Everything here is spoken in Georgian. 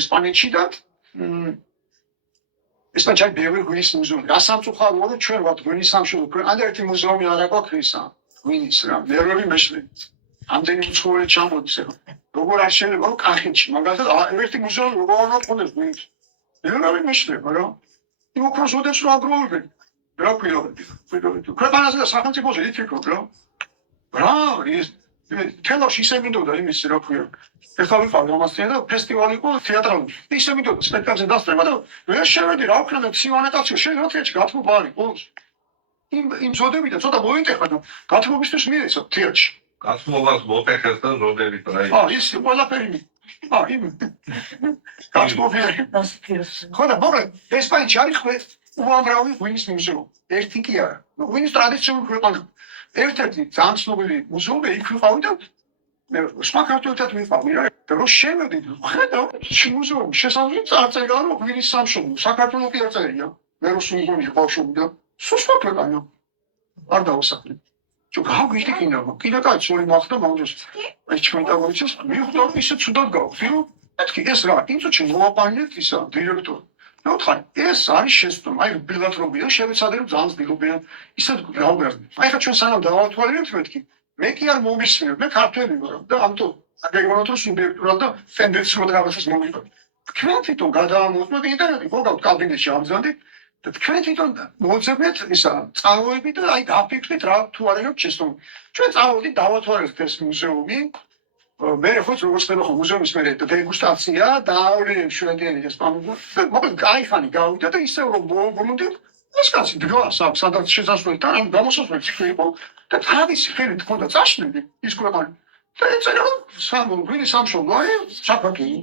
ესპანეთში და ესპანეთში ბევრი ღვინის მუზეუმი. გასამწუხაროა, რომ ჩვენ ვართ ღვინის სამშობლო ქვეყანა და ერთი მუზეუმი არ აქვს ისა. ღვინის რა, მერვები მეშლი. ამდენი უცხოელი ჩამოდის ახლა. როგორ არ შეიძლება რომ კახეთში, მაგალითად, ერთი მუზეუმი როგორ არ გქონდეს ღვინის. მერვები მეშლი, მაგრამ უკროს ოდებს რა აგროვებენ. რა ქვია? ქვეყანაზე და სახელმწიფოზე ითქვა რა. რა ის თელოში ისე მინდოდა იმის რა ქვია. ეხლა ვიყავ ამასთან და ფესტივალი იყო თეატრალური. ისე მინდოდა სპექტაკლზე დასწრება და ვერ შევედი რა ვქნა და ცივანეტაცია შეიძლება თეატრში გათმობა არის ყოველს. იმ ზოდები და ცოტა მოინტეხა და გათმობისთვის მიეცა თეატრში. გათმობას მოტეხეს და ზოდები რა ის ყველაფერი იმ გათმობი ხო და მოგე ესპანეთში არის უამრავი ღვინის მუზეუმი. ერთი კი არა. ღვინის ტრადიციული ქვეყანა. ერთ-ერთი ძალიან ცნობილი მუზეუმი იქ ვიყავი და მე სხვა ქართველთაც ვიყავი რა. და რო შევედი, ხედავ მუზეუმი შესაძლოა წარწერა რომ ღვინის სამშობლო საქართველოს კი არ წერია. მე რო სულ მგონია ბავშვობი და სულ სხვა ქვეყანა. არ დავასახლე. თუ გავიგინა, კიდე კაც ორი მოხდა მომდოს. ეს ჩვენთან მოიცეს, მივხვდა რომ ისე ცუდად გავხდი რომ მეთქი ეს რა, ინცოჩი მოვაპანეთ ისა დირექტორი. ნოთხარ ეს არის შეცდომა, აი ბილატრობია, შევეცადე რომ ძალიან ძილობიან, ისე გავგარდნი. აი ხა ჩვენ სანამ დავათვალიერებთ მეთქი, მე კი არ მომისმენებ, მე ქართველი ვარ და ამიტომ აგეგმოთ რომ სუბიექტურად და ტენდენციურად გავასწრებს მომიყვება. თქვენ თვითონ გადაამოწმოთ ინტერნეტი, ხო გავთ კაბინეტში ამზადეთ და თქვენ თვითონ მოძებნეთ ისა წარმოები და აი გაფიქრეთ რა თუ არ აქვს შეცდომა. ჩვენ წავედით დავათვალიერებთ ეს მუზეუმი მე ხო როგორც ხდება მუზეუმის მერე დეგუსტაცია და ორი შვედიანი ესპანური მოკლედ გაიხანი გავიდა და ისე რომ მომდი ეს კაცი დგას აქვს სადაც შესასვლელი და ამ გამოსასვლელი ციხე იყო და თავისი ხელით ჰქონდა წაშლილი ის ქვეყანა და ეწერა სამშობლო არის საქართველო